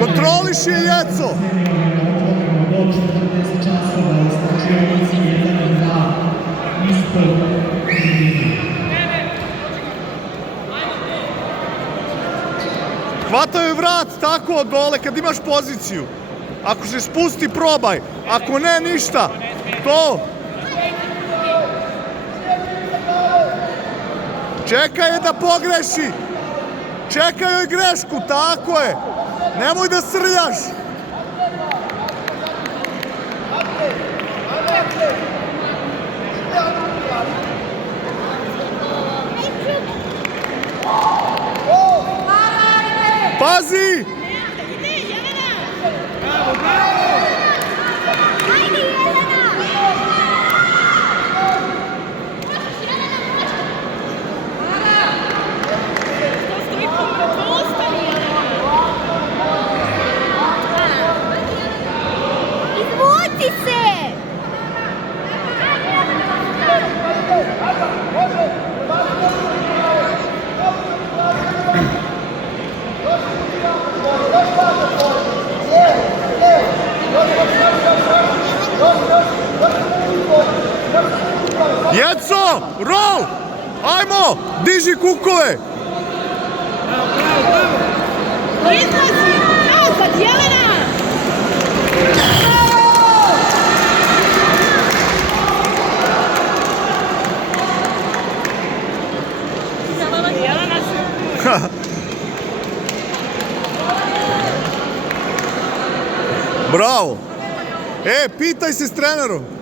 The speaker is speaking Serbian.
Kontroliši je, Jeco! Hvataj joj vrat tako dole kad imaš poziciju. Ako se spusti, probaj. Ako ne, ništa. To. Čekaj je da pogreši. Čekaj joj grešku, tako je. Nemoj da srljaš. Pazi! Jeco, roll! Ajmo, diži kukove! Izlazi! Nazad, Jelena! Jelena se... Bravo! Pitaj se s trenerom!